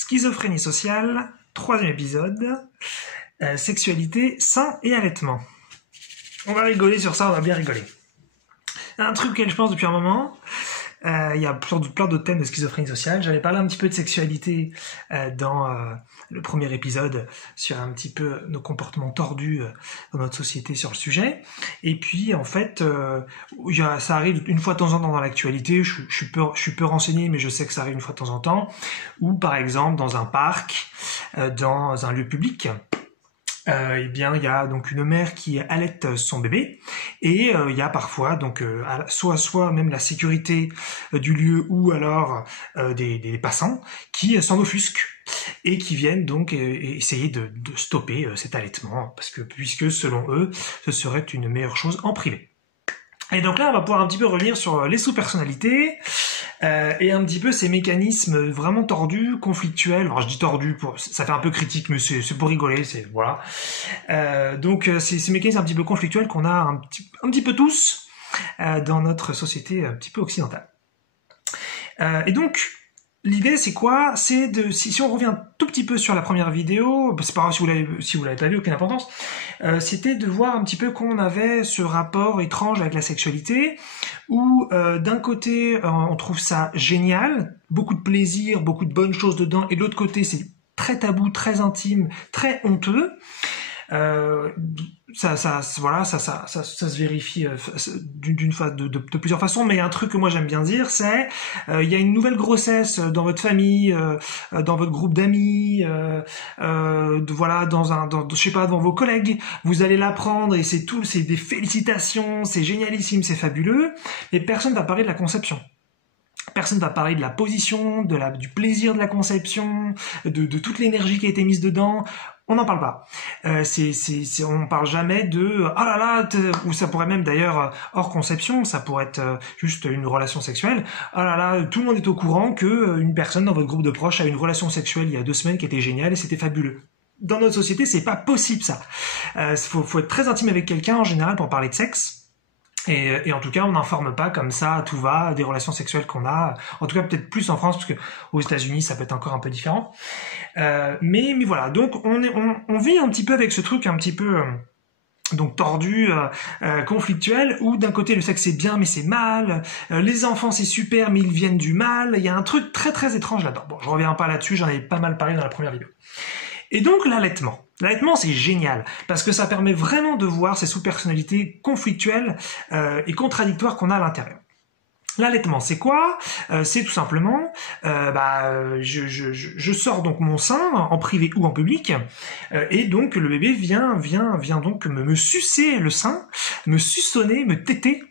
Schizophrénie sociale, 3e épisode, sexualité, sein et allaitement. On va rigoler sur ça, on va bien rigoler. Un truc auquel je pense depuis un moment, il y a plein d'autres thèmes de schizophrénie sociale. J'avais parlé un petit peu de sexualité dans le premier épisode sur un petit peu nos comportements tordus dans notre société sur le sujet. Et puis en fait, ça arrive une fois de temps en temps dans l'actualité. Je suis peu renseigné, mais je sais que ça arrive une fois de temps en temps. Ou par exemple dans un parc, dans un lieu public. Eh bien, il y a donc une mère qui allaite son bébé et il y a parfois donc soit même la sécurité du lieu ou alors des passants qui s'en offusquent et qui viennent donc essayer de stopper cet allaitement puisque selon eux, ce serait une meilleure chose en privé. Et donc là, on va pouvoir un petit peu revenir sur les sous-personnalités et un petit peu ces mécanismes vraiment tordus, conflictuels. Alors je dis tordus, ça fait un peu critique, mais c'est pour rigoler, voilà. Donc ces mécanismes un petit peu conflictuels qu'on a un petit peu tous dans notre société un petit peu occidentale. Et donc l'idée, c'est quoi? C'est si on revient un tout petit peu sur la première vidéo, c'est pas grave si vous l'avez pas vu, aucune importance, c'était de voir un petit peu qu'on avait ce rapport étrange avec la sexualité, où d'un côté, on trouve ça génial, beaucoup de plaisir, beaucoup de bonnes choses dedans, et de l'autre côté, c'est très tabou, très intime, très honteux. Ça se vérifie de plusieurs façons, mais il y a un truc que moi j'aime bien dire, c'est il y a une nouvelle grossesse dans votre famille, dans votre groupe d'amis, je sais pas, dans vos collègues, vous allez l'apprendre et c'est des félicitations, c'est génialissime, c'est fabuleux, mais personne va parler de la conception. Personne va parler de la position, du plaisir de la conception, de toute l'énergie qui a été mise dedans. On n'en parle pas. On parle jamais de oh là là, ou ça pourrait même d'ailleurs hors conception, ça pourrait être juste une relation sexuelle. Oh là là, tout le monde est au courant que une personne dans votre groupe de proches a eu une relation sexuelle il y a 2 semaines qui était géniale et c'était fabuleux. Dans notre société, c'est pas possible ça. Faut être très intime avec quelqu'un en général pour parler de sexe. Et en tout cas, on n'informe pas comme ça à tout va des relations sexuelles qu'on a. En tout cas, peut-être plus en France, parce que aux États-Unis, ça peut être encore un peu différent. Mais voilà. Donc, on vit un petit peu avec ce truc un petit peu donc tordu, conflictuel, où d'un côté le sexe c'est bien mais c'est mal, les enfants c'est super mais ils viennent du mal. Il y a un truc très très étrange là-dedans. Bon, je reviens pas là-dessus, j'en avais pas mal parlé dans la première vidéo. Et donc l'allaitement. L'allaitement, c'est génial, parce que ça permet vraiment de voir ces sous-personnalités conflictuelles et contradictoires qu'on a à l'intérieur. L'allaitement, c'est quoi? C'est tout simplement, je sors donc mon sein en privé ou en public, et donc le bébé vient donc me sucer le sein, me suçonner, me téter,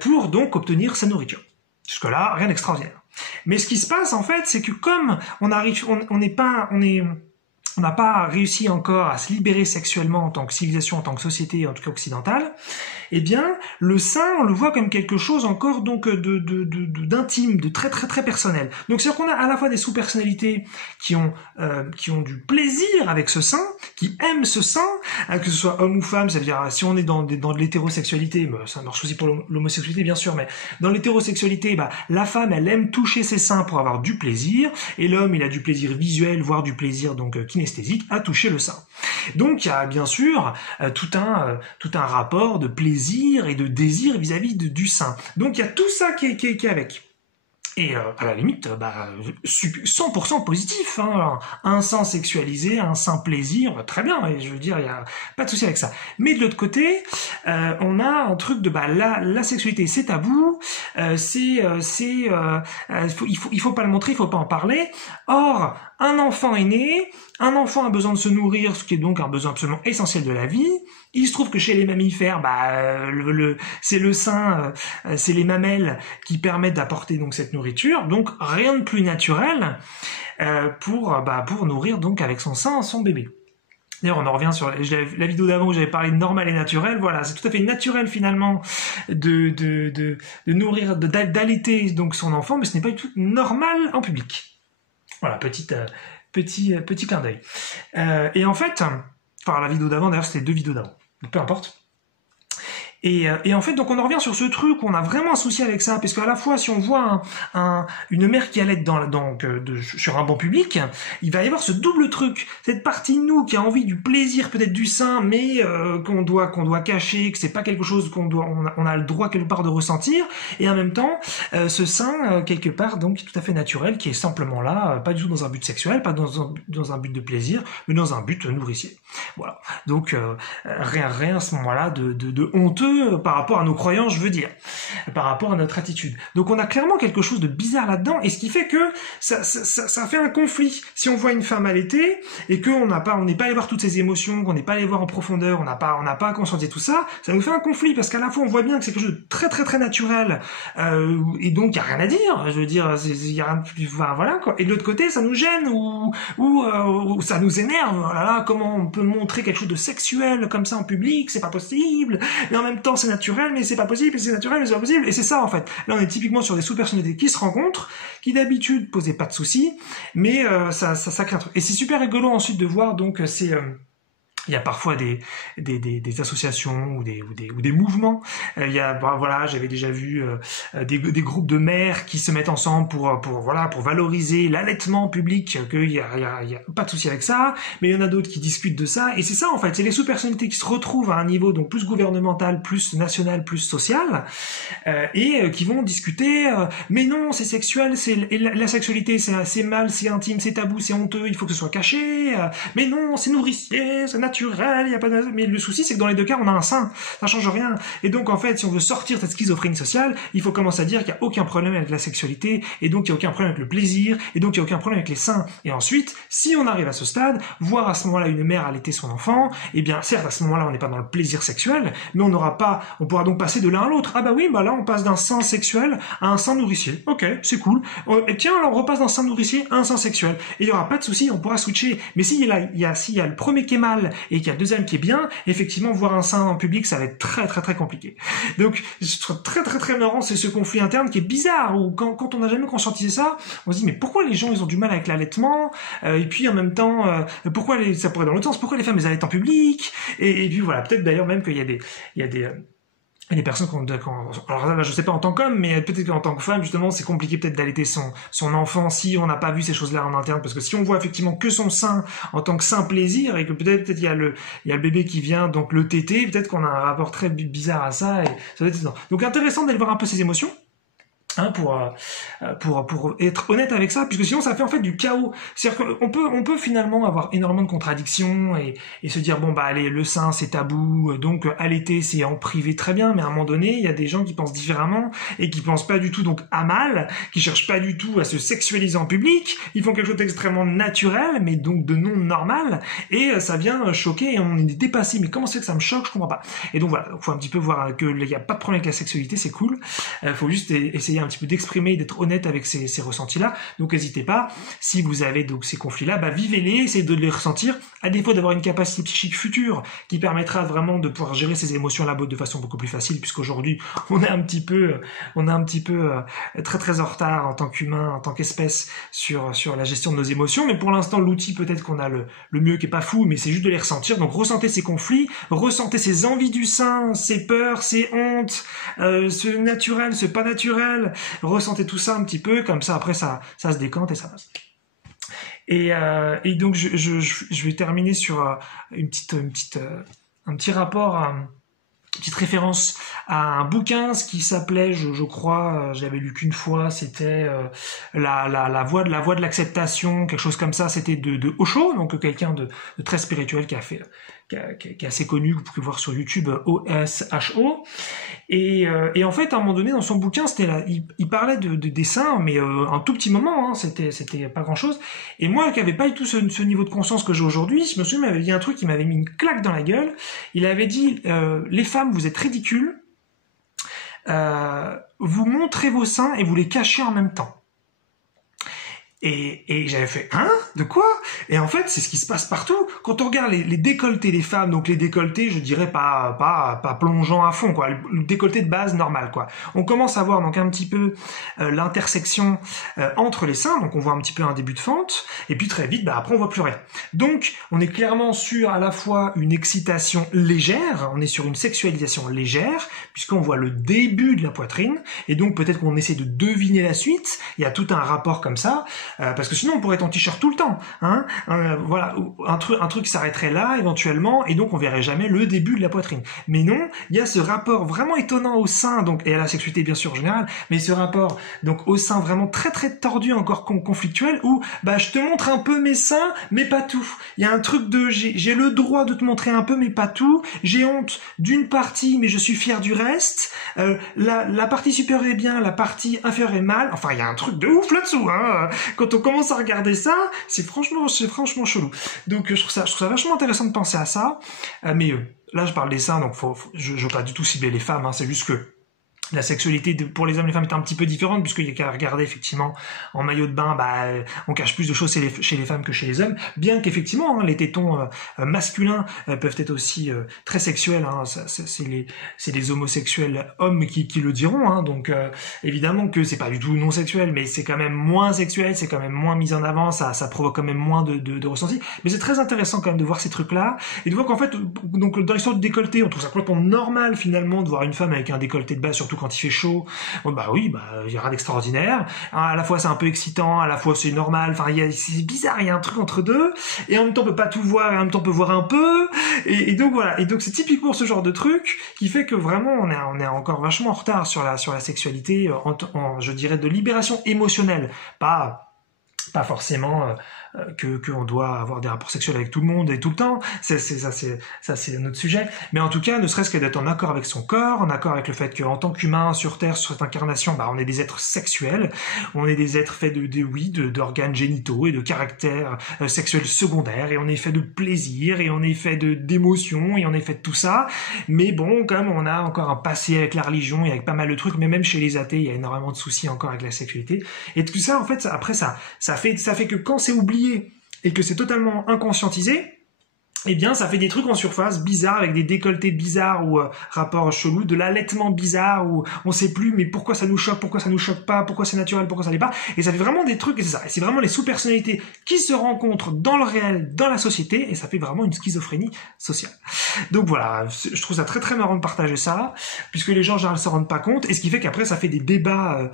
pour donc obtenir sa nourriture. Jusque-là, rien d'extraordinaire. Mais ce qui se passe en fait, c'est que comme on n'a pas réussi encore à se libérer sexuellement en tant que civilisation, en tant que société, en tout cas occidentale, eh bien, le sein, on le voit comme quelque chose encore donc d'intime, de très très très personnel. Donc c'est-à-dire qu'on a à la fois des sous-personnalités qui ont du plaisir avec ce sein, qui aiment ce sein, que ce soit homme ou femme, c'est-à-dire si on est dans de l'hétérosexualité, ça marche aussi pour l'homosexualité bien sûr, mais dans l'hétérosexualité, la femme elle aime toucher ses seins pour avoir du plaisir, et l'homme il a du plaisir visuel, voire du plaisir donc kinesthésique à toucher le sein. Donc il y a bien sûr tout un rapport de plaisir et de désir vis-à-vis du sein. Donc il y a tout ça qui est avec. Et à la limite, 100% positif, hein. Un sein sexualisé, un sein plaisir, très bien, et je veux dire, il n'y a pas de souci avec ça. Mais de l'autre côté, on a un truc de la sexualité, c'est tabou, il faut pas le montrer, il faut pas en parler. Or, un enfant est né, un enfant a besoin de se nourrir, ce qui est donc un besoin absolument essentiel de la vie. Il se trouve que chez les mammifères, c'est le sein, c'est les mamelles qui permettent d'apporter donc cette nourriture. Donc rien de plus naturel pour nourrir donc avec son sein son bébé. D'ailleurs, on en revient sur la vidéo d'avant où j'avais parlé de normal et naturel. Voilà, c'est tout à fait naturel finalement de nourrir, d'allaiter donc son enfant, mais ce n'est pas du tout normal en public. Voilà, petit clin d'œil. Et en fait, la vidéo d'avant, d'ailleurs, c'était 2 vidéos d'avant. Peu importe. Et en fait, donc on en revient sur ce truc, on a vraiment un souci avec ça, parce qu'à la fois, si on voit une mère qui allait sur un banc public, il va y avoir ce double truc, cette partie de nous qui a envie du plaisir, peut-être du sein, mais qu'on doit cacher, que c'est pas quelque chose on a le droit quelque part de ressentir, et en même temps, ce sein quelque part donc tout à fait naturel, qui est simplement là, pas du tout dans un but sexuel, pas dans un but de plaisir, mais dans un but nourricier. Voilà. Donc rien à ce moment-là de honteux par rapport à nos croyances, je veux dire, par rapport à notre attitude. Donc on a clairement quelque chose de bizarre là-dedans, et ce qui fait que ça fait un conflit. Si on voit une femme allaitée et qu'on n'est pas allé voir toutes ses émotions, qu'on n'est pas allé voir en profondeur, on n'a pas conscientisé tout ça, ça nous fait un conflit, parce qu'à la fois on voit bien que c'est quelque chose de très très très naturel, et donc il y a rien à dire. Je veux dire, il y a rien de plus, voilà quoi. Et de l'autre côté, ça nous gêne ou ça nous énerve. Oh là là, comment on peut montrer quelque chose de sexuel comme ça en public, c'est pas possible. Mais en même temps, c'est naturel, mais c'est pas possible. Et c'est naturel, mais c'est pas possible. Et c'est ça en fait. Là, on est typiquement sur des sous-personnalités qui se rencontrent, qui d'habitude posaient pas de soucis, mais ça crée un truc. Et c'est super rigolo ensuite de voir donc il y a parfois des associations ou des mouvements. Il y a, voilà, j'avais déjà vu des groupes de mères qui se mettent ensemble pour valoriser l'allaitement public, qu'il y a pas de souci avec ça. Mais il y en a d'autres qui discutent de ça. Et c'est ça en fait, c'est les sous-personnalités qui se retrouvent à un niveau donc plus gouvernemental, plus national, plus social, et qui vont discuter. Mais non, c'est sexuel, la sexualité, c'est mal, c'est intime, c'est tabou, c'est honteux, il faut que ce soit caché. Mais non, c'est nourricier, c'est naturel, il y a pas de... Mais le souci, c'est que dans les deux cas, on a un sein. Ça change rien. Et donc, en fait, si on veut sortir de cette schizophrénie sociale, il faut commencer à dire qu'il n'y a aucun problème avec la sexualité, et donc il n'y a aucun problème avec le plaisir, et donc il n'y a aucun problème avec les seins. Et ensuite, si on arrive à ce stade, voir à ce moment-là une mère allaiter son enfant, eh bien, certes, à ce moment-là, on n'est pas dans le plaisir sexuel, mais on pourra donc passer de l'un à l'autre. Ah bah oui, bah là, on passe d'un sein sexuel à un sein nourricier. Ok, c'est cool. Et tiens, alors on repasse d'un sein nourricier à un sein sexuel. Et il n'y aura pas de souci, on pourra switcher. Mais s'il y a le premier qui est mal, et qu'il y a le deuxième qui est bien, effectivement, voir un sein en public, ça va être très très très compliqué. Donc, je trouve très très très marrant, c'est ce conflit interne qui est bizarre, où quand on n'a jamais conscientisé ça, on se dit, mais pourquoi les gens, ils ont du mal avec l'allaitement, et puis en même temps, pourquoi ça pourrait dans l'autre sens, pourquoi les femmes, elles allaitent en public, et puis voilà, peut-être d'ailleurs même qu'il y a des personnes alors là, je sais pas en tant qu'homme, mais peut-être qu'en tant que femme, justement, c'est compliqué peut-être d'allaiter son enfant si on n'a pas vu ces choses-là en interne, parce que si on voit effectivement que son sein en tant que sein plaisir, et que peut-être il y a le bébé qui vient, donc le téter, peut-être qu'on a un rapport très bizarre à ça, et ça doit être étonnant. Donc intéressant d'aller voir un peu ses émotions. Pour être honnête avec ça, puisque sinon ça fait en fait du chaos. C'est-à-dire qu'on peut finalement avoir énormément de contradictions et se dire bon bah allez, le sein c'est tabou, donc allaiter c'est en privé très bien, mais à un moment donné il y a des gens qui pensent différemment et qui pensent pas du tout donc à mal, qui cherchent pas du tout à se sexualiser en public, ils font quelque chose d'extrêmement naturel mais donc de non normal, et ça vient choquer et on est dépassé. Mais comment c'est que ça me choque, je comprends pas. Et donc voilà, faut un petit peu voir que il y a pas de problème avec la sexualité, c'est cool. Faut juste essayer un petit peu d'exprimer, d'être honnête avec ces ressentis-là. Donc n'hésitez pas, si vous avez donc ces conflits-là, bah vivez-les, essayez de les ressentir, à défaut d'avoir une capacité psychique future qui permettra vraiment de pouvoir gérer ces émotions-là de façon beaucoup plus facile, puisqu'aujourd'hui on est un petit peu très très en retard en tant qu'humain, en tant qu'espèce sur la gestion de nos émotions. Mais pour l'instant, l'outil peut-être qu'on a le mieux, qui est pas fou, mais c'est juste de les ressentir. Donc ressentez ces conflits, ressentez ces envies du sein, ces peurs, ces hontes, ce naturel, ce pas naturel. Ressentez tout ça un petit peu, comme ça après ça se décante et ça passe. Et donc je vais terminer sur un petit rapport, une petite référence à un bouquin, ce qui s'appelait, je crois, je l'avais lu qu'une fois, c'était la voie de l'acceptation, quelque chose comme ça. C'était de Osho, donc quelqu'un de très spirituel qui est assez connu, que vous pouvez voir sur YouTube, O-S-H-O. Et en fait, à un moment donné, dans son bouquin, il parlait de dessin, mais un tout petit moment, hein, c'était pas grand-chose. Et moi, qui n'avais pas du tout ce niveau de conscience que j'ai aujourd'hui, je me souviens, il m'avait dit un truc qui m'avait mis une claque dans la gueule. Il avait dit, les femmes, vous êtes ridicules, vous montrez vos seins et vous les cachez en même temps. Et j'avais fait, hein? De quoi? Et en fait, c'est ce qui se passe partout. Quand on regarde les décolletés des femmes, donc les décolletés, je dirais pas plongeant à fond, quoi. Le décolleté de base normal, quoi. On commence à voir donc un petit peu l'intersection entre les seins, donc on voit un petit peu un début de fente, et puis très vite, après on voit plus rien. Donc, on est clairement sur à la fois une excitation légère, on est sur une sexualisation légère, puisqu'on voit le début de la poitrine, et donc peut-être qu'on essaie de deviner la suite. Il y a tout un rapport comme ça. Parce que sinon on pourrait être en t-shirt tout le temps, hein. Voilà, un truc s'arrêterait là éventuellement, et donc on verrait jamais le début de la poitrine. Mais non, il y a ce rapport vraiment étonnant au sein, donc et à la sexualité bien sûr en général, mais ce rapport donc au sein vraiment très très tordu, encore conflictuel, où je te montre un peu mes seins, mais pas tout. Il y a un truc de j'ai le droit de te montrer un peu, mais pas tout. J'ai honte d'une partie, mais je suis fier du reste. La partie supérieure est bien, la partie inférieure est mal. Enfin, il y a un truc de ouf là-dessous, hein. Quand on commence à regarder ça, c'est franchement chelou. Donc je trouve ça vachement intéressant de penser à ça. Mais là, je parle des seins, donc je veux pas du tout cibler les femmes, hein. C'est juste que la sexualité pour les hommes et les femmes est un petit peu différente, puisqu'il y a qu'à regarder effectivement en maillot de bain, on cache plus de choses chez les femmes que chez les hommes, bien qu'effectivement les tétons masculins peuvent être aussi très sexuels, hein. C'est les homosexuels hommes qui le diront, hein. Donc évidemment que c'est pas du tout non sexuel, mais c'est quand même moins sexuel, c'est quand même moins mis en avant, ça provoque quand même moins de ressenti. Mais c'est très intéressant quand même de voir ces trucs-là, et de voir qu'en fait, donc dans l'histoire du décolleté, on trouve ça complètement normal finalement de voir une femme avec un décolleté de bas, surtout quand il fait chaud. Bon, il y a rien d'extraordinaire. À la fois c'est un peu excitant, à la fois c'est normal. Enfin, c'est bizarre, il y a un truc entre deux. Et en même temps on peut pas tout voir, et en même temps on peut voir un peu. Et donc voilà. Et donc c'est typiquement ce genre de truc qui fait que vraiment on est encore vachement en retard sur la sexualité, je dirais de libération émotionnelle. Pas forcément que on doit avoir des rapports sexuels avec tout le monde et tout le temps, c'est un autre sujet, mais en tout cas ne serait-ce que d'être en accord avec son corps, en accord avec le fait qu'en tant qu'humain sur Terre, sur cette incarnation, on est des êtres sexuels, on est des êtres faits d'organes génitaux et de caractères sexuels secondaires, et on est fait de plaisir, et on est fait d'émotions, et on est fait de tout ça, mais bon, comme on a encore un passé avec la religion et avec pas mal de trucs, mais même chez les athées, il y a énormément de soucis encore avec la sexualité, et tout ça en fait, après ça fait que quand c'est oublié et que c'est totalement inconscientisé, eh bien, ça fait des trucs en surface bizarres, avec des décolletés bizarres ou rapports chelous, de l'allaitement bizarre où on sait plus, mais pourquoi ça nous choque pas, pourquoi c'est naturel, pourquoi ça l'est pas. Et ça fait vraiment des trucs, et c'est ça. Et c'est vraiment les sous-personnalités qui se rencontrent dans le réel, dans la société, et ça fait vraiment une schizophrénie sociale. Donc voilà, je trouve ça très très marrant de partager ça, puisque les gens en général ne se rendent pas compte, et ce qui fait qu'après ça fait des débats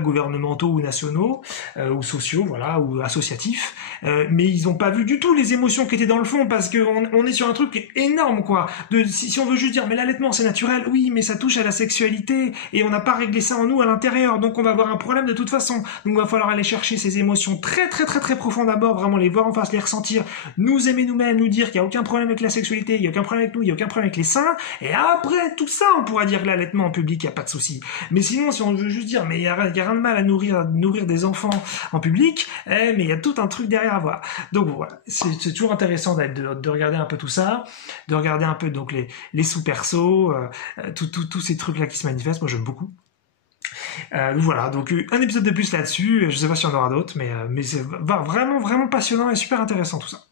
gouvernementaux ou nationaux, ou sociaux, voilà, ou associatifs, mais ils ont pas vu du tout les émotions qui étaient dans le fond, parce qu'on est sur un truc énorme, quoi. Si on veut juste dire, mais l'allaitement c'est naturel, oui, mais ça touche à la sexualité, et on n'a pas réglé ça en nous à l'intérieur, donc on va avoir un problème de toute façon. Donc il va falloir aller chercher ces émotions très très très très profondes d'abord, vraiment les voir en face, les ressentir, nous aimer nous-mêmes, nous dire qu'il n'y a aucun problème avec la sexualité, il n'y a aucun problème avec nous, il n'y a aucun problème avec les seins, et après tout ça, on pourra dire que l'allaitement en public, il n'y a pas de souci. Mais sinon, si on veut juste dire, mais il n'y a rien de mal à nourrir des enfants en public, mais il y a tout un truc derrière à voir. Donc voilà, c'est toujours intéressant de regarder un peu tout ça, de regarder un peu donc les sous-persos, tous ces trucs-là qui se manifestent. Moi, j'aime beaucoup. Voilà, donc un épisode de plus là-dessus. Je sais pas s'il y en aura d'autres, mais c'est vraiment, vraiment passionnant et super intéressant tout ça.